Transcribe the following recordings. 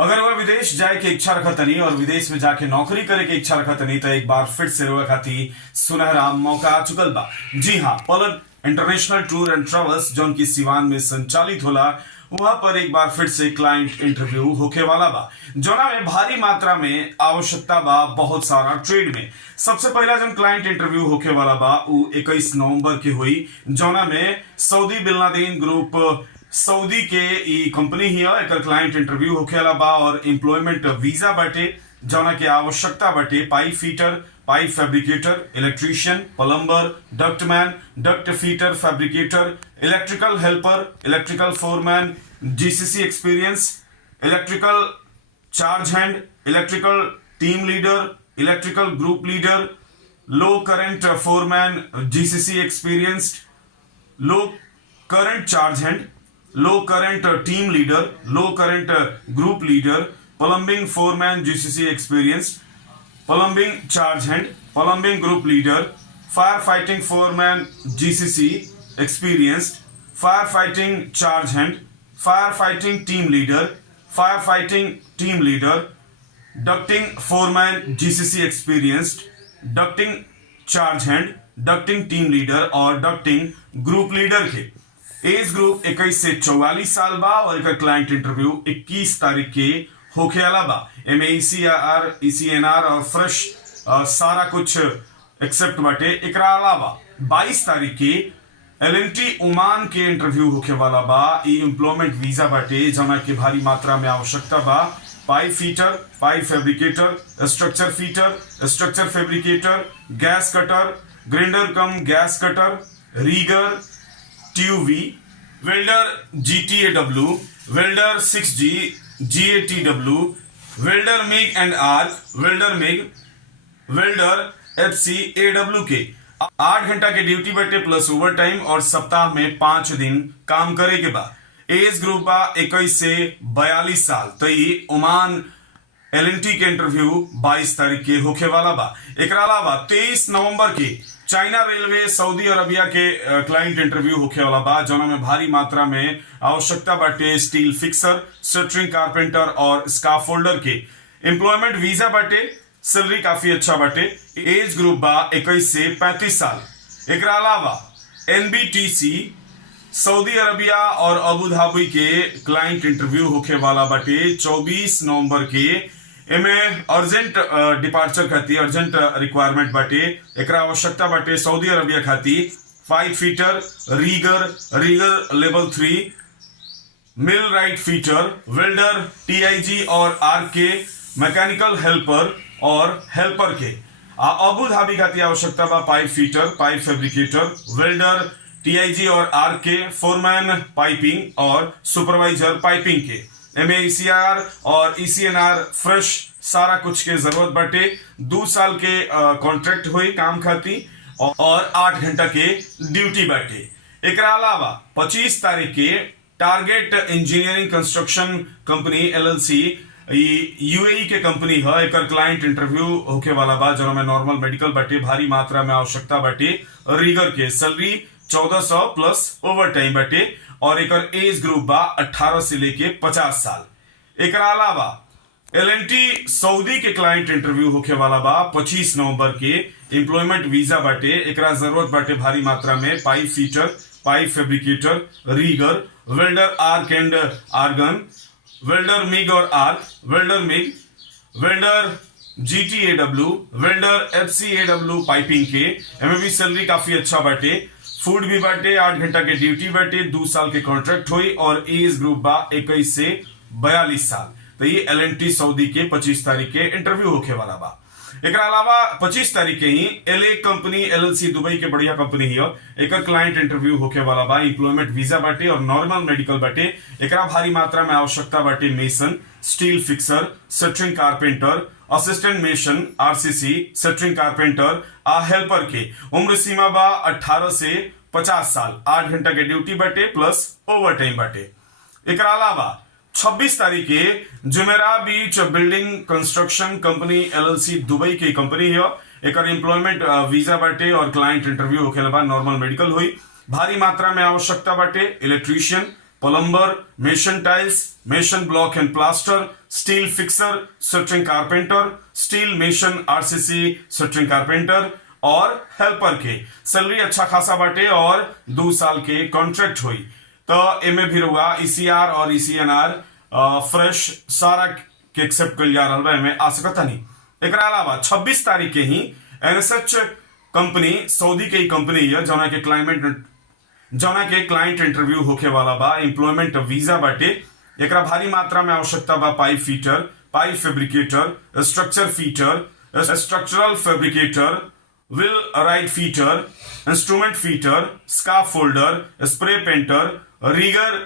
अगर वह विदेश जाए के इच्छा रखतनी और विदेश में जाके नौकरी करे के इच्छा रखतनी तो एक बार फिर से रोए खाती सुनहरा मौका आ चुकल बा। जी हाँ, पलट इंटरनेशनल टूर एंड ट्रेवल्स जोन की सिवान में संचालित होला, वहां पर एक बार फिर से क्लाइंट इंटरव्यू होके वाला बा, जोना में भारी मात्रा में आवश्यकता बा बहुत सारा ट्रेड में। सबसे पहला जो क्लाइंट इंटरव्यू होके वाला बा उ 21 नवंबर की हुई, जोना में Saudi bin Laden group Saudi के ई कंपनी ही है, एक क्लाइंट इंटरव्यू होके वाला बा और एम्प्लॉयमेंट वीजा बाटे, जोना के आवश्यकता बाटे pipe fitter, pipe fabricator, electrician, plumber, ductman, duct fitter, fabricator, electrical helper, electrical foreman, GCC experience, electrical charge hand, electrical team leader, electrical group leader, low current foreman, GCC experienced, low current charge hand, low current team leader, low current group leader, plumbing foreman, GCC experienced, plumbing charge hand, plumbing group leader, firefighting foreman, GCC experienced, firefighting charge hand, firefighting team leader, firefighting team leader, ducting foreman, GCC experienced, ducting charge hand, ducting team leader और ducting group leader के age group 21 से 44 साल बा और एक client interview 21 तारीख के होके वाला बा। एमे ईसीआर, ईसीएनआर और फ्रेश सारा कुछ एक्सेप्ट बाटे। एकरा अलावा 22 तारीख के एलएनटी ओमान के इंटरव्यू होके वाला बा। ई एम्प्लॉयमेंट वीजा बाटे, जना के भारी मात्रा में आवश्यकता बा। Pipe fitter, pipe fabricator, structure fitter, structure fabricator, gas cutter, grinder cum gas cutter, rigger, TUV, welder GTAW, welder 6G GATW, welder MIG and arc, welder MIG, welder FCAW के 8 घंटा के ड्यूटी बटे प्लस ओवर टाइम और सप्ताह में 5 दिन काम करे के बाद। एज ग्रुप बा 21 से 42 साल। तो ये ओमान एलएनटी के इंटरव्यू 22 तारीख के होके वाला बा। एक अलावा 23 नवंबर के चाइना रेलवे सऊदी अरबिया के क्लाइंट इंटरव्यू होके वाला बा, जोना में भारी मात्रा में आवश्यकता बाटे स्टील फिक्सर, शटरिंग कारपेंटर और स्काफोल्डर के। एम्प्लॉयमेंट वीजा बाटे, सैलरी काफी अच्छा बाटे। एज ग्रुप बा 21 से 35 साल। एक अलावा एनबीटीसी सऊदी अरबिया और अबू धाबी के क्लाइंट इंटरव्यू होके वाला बाटे 24 नवंबर के। एमे अर्जेंट डिपार्चर खाती अर्जेंट रिक्वायरमेंट बाटे। एक आवश्यकता बाटे सऊदी अरबिया खाती पाइप फीटर, रीगर लेवल 3, मिल राइट फीटर, वेल्डर टीआईजी और आर्क के, मैकेनिकल हेल्पर और हेल्पर के। अबू धाबी खाती आवश्यकता बा pipe fitter, pipe fabricator, welder TIG और आर्क के, फोरमैन पाइपिंग और सुपरवाइजर पाइपिंग के। एमएसीआर और ईसीएनआर फ्रेश सारा कुछ के जरूरत बाटे। 2 साल के कॉन्ट्रैक्ट हुई काम खाती और 8 घंटा के ड्यूटी बाटे। एक अलावा 25 तारीख के target engineering construction company LLC UAE के कंपनी है। एक क्लाइंट इंटरव्यू होके वाला बा, जो में नॉर्मल मेडिकल बाटे, भारी मात्रा में आवश्यकता बाटे रीगर के। सैलरी 1400 प्लस ओवर टाइम बाटे और एक एज ग्रुप बा 18 से लेके 50 साल। एक अलावा एलएनटी सऊदी के क्लाइंट इंटरव्यू होके वाला बा 25 नवंबर के। एम्प्लॉयमेंट वीजा बाटे, एक जरूरत बाटे भारी मात्रा में pipe fitter, pipe fabricator, rigger, welder आर्क एंड आर्गन, वेल्डर मिग और आर्क, welder MIG, welder GTAW, welder FCAW piping के। एमए भी सैलरी काफी अच्छा बाटे, फूड भी बाटे, 8 घंटा के ड्यूटी बाटे, 2 साल के कॉन्ट्रैक्ट हुई और एज ग्रुप बा 21 से 42 साल। तो ये एलएनटी सऊदी के 25 तारीख के इंटरव्यू होके वाला बा। एक अलावा 25 तारीख के ही एलए कंपनी LLC दुबई के बढ़िया कंपनी ही एक क्लाइंट इंटरव्यू होके वाला बा। एम्प्लॉयमेंट वीजा बाटे और नॉर्मल मेडिकल बाटे। एक भारी मात्रा में आवश्यकता बाटे मेसन, steel fixer, shuttering carpenter, assistant मेसन RCC, शटरिंग कारपेंटर हेल्पर के। उम्र सीमा बा 18 से 50 साल। 8 घंटा के ड्यूटी बाटे प्लस ओवर टाइम बाटे। एक अलावा 26 तारीख के Jumeirah beach building construction company LLC Dubai की कंपनी है। एक एम्प्लॉयमेंट वीजा बाटे और क्लाइंट इंटरव्यू होके बा, नॉर्मल मेडिकल हुई। भारी मात्रा में आवश्यकता बाटे इलेक्ट्रीशियन, प्लम्बर, मेसन tiles, mason block and plaster, steel fixer, shuttering carpenter, steel मेसन आरसीसी शटरिंग कारपेंटर और हेल्पर के सैलरी अच्छा खासा बाटे और 2 साल के कॉन्ट्रैक्ट हुई। तो एमे भी रुआ ईसीआर और ईसीएनआर फ्रेश सारा के एक्सेप्ट कर जा रहा है, आ सकता नहीं। एक अलावा 26 तारीख के ही एनएसएच कंपनी सऊदी के कंपनी है जौना के क्लाइंट इंटरव्यू होके वाला बा, एम्प्लॉयमेंट वीजा बाटे। एक भारी मात्रा में आवश्यकता बा pipe fitter, pipe fabricator, structure fitter, structural fabricator, wheelwright fitter, instrument fitter, scaffolder, spray painter, rigger,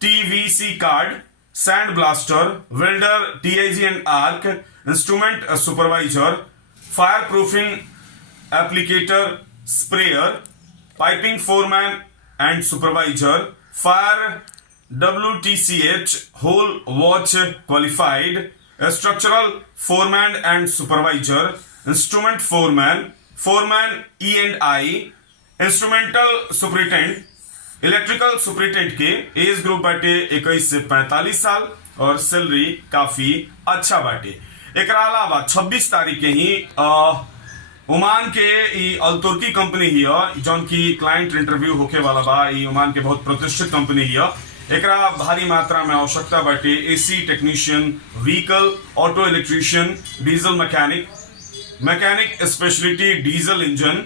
TVC card, sand blaster, welder, TIG and arc, instrument supervisor, fire proofing applicator, sprayer, piping foreman and supervisor, fire WTCH hole watch qualified, structural foreman and supervisor, instrument foreman, foreman E&I, instrumental superintendent, electrical superintendent के age group बाटे 21 से 45 साल और salary काफी अच्छा बाटे। एक अलावा 26 तारीख के ही ओमान के अल तुर्की कंपनी ही जौन की क्लाइंट इंटरव्यू होके वाला बा, ओमान के बहुत प्रतिष्ठित कंपनी ही। एक भारी मात्रा में आवश्यकता बाटे AC technician, vehicle, auto electrician, diesel mechanic, mechanic speciality diesel engine,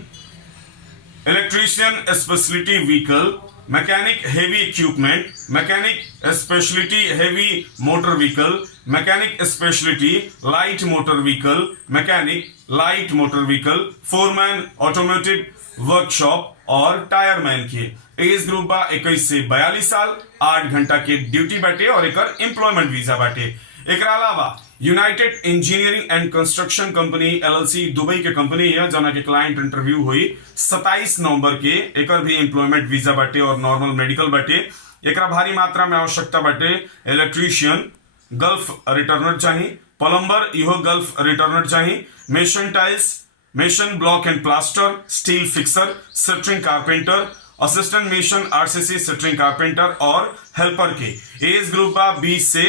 electrician speciality vehicle, mechanic heavy equipment, mechanic speciality heavy motor vehicle, mechanic speciality light motor vehicle, mechanic light motor vehicle, foreman automotive workshop और tyreman के age group बा 21 से 42 साल, 8 घंटा के duty बाटे और एक एम्प्लॉयमेंट वीजा बाटे। एक अलावा United engineering and construction company LLC Dubai के कंपनी है जना के क्लाइंट इंटरव्यू हुई 27 नवंबर के, एक भी एम्प्लॉयमेंट वीजा बाटे और नॉर्मल मेडिकल बाटे। एक भारी मात्रा में आवश्यकता बाटे इलेक्ट्रीशियन, गल्फ रिटर्नर चाहिए, प्लम्बर इहो गल्फ रिटर्नर चाहिए, मेसन tiles, mason block and plaster, steel fixer, shuttering carpenter, assistant mason RCC shuttering carpenter और हेल्पर के एज ग्रुप बा 20 से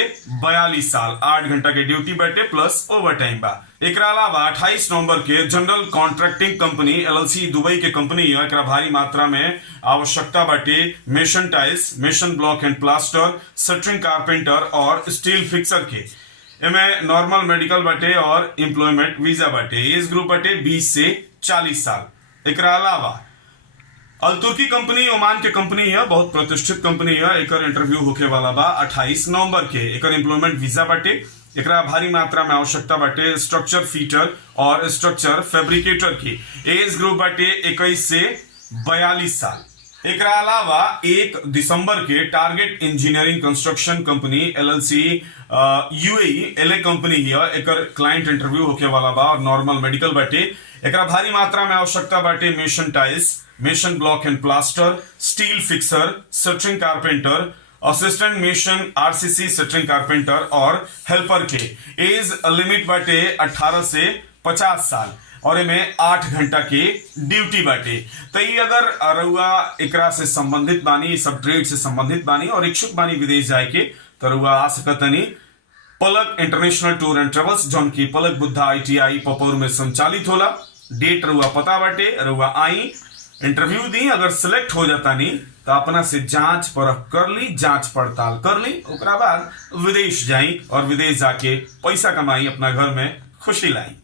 42 साल, 8 घंटा के ड्यूटी बाटे प्लस ओवर टाइम बा। एक अलावा 28 नवंबर के general contracting company LLC Dubai के कंपनी है, एक भारी मात्रा में आवश्यकता बाटे mason tiles, mason block and plaster, shuttering carpenter और स्टील फिक्सर के। एमे नॉर्मल मेडिकल बाटे और एम्प्लॉयमेंट वीजा बाटे। एज ग्रुप बाटे 20 से 40 साल। एक अलावा अल तुर्की कंपनी ओमान के कंपनी है, बहुत प्रतिष्ठित कंपनी है, एक इंटरव्यू होके वाला बा 28 नवंबर के, एक एम्प्लॉयमेंट वीजा बाटे। एक भारी मात्रा में आवश्यकता बाटे स्ट्रक्चर फीटर और स्ट्रक्चर फैब्रिकेटर की। एज ग्रुप बाटे 21 से 42 साल। एक अलावा 1 दिसंबर के target engineering construction company LLC UAE LA company है, एक क्लाइंट इंटरव्यू होके वाला बा और नॉर्मल मेडिकल बाटे। एक भारी मात्रा में आवश्यकता बाटे mason tiles, mason block and plaster, steel fixer, shuttering carpenter, assistant mason RCC shuttering carpenter और हेल्पर के। एज लिमिट बाटे 18 से 50 साल और इनमें 8 घंटा के ड्यूटी बाटे। तो ये अगर रउआ एकरा से संबंधित बानी, सब ट्रेड से संबंधित बानी और इच्छुक बानी विदेश जाए के, तो रउआ आ सकतनी पलक इंटरनेशनल टूर एंड ट्रेवल्स जौन की पलक बुद्धा ITI पपोर में संचालित होला। डेट रउआ पता बाटे, रउआ आई इंटरव्यू दी, अगर सिलेक्ट हो जाता नहीं तो अपना से जांच परख कर ली, जांच पड़ताल कर ली, ओकरा बाद विदेश जाई और विदेश जाके पैसा कमाई, अपना घर में खुशी लाई।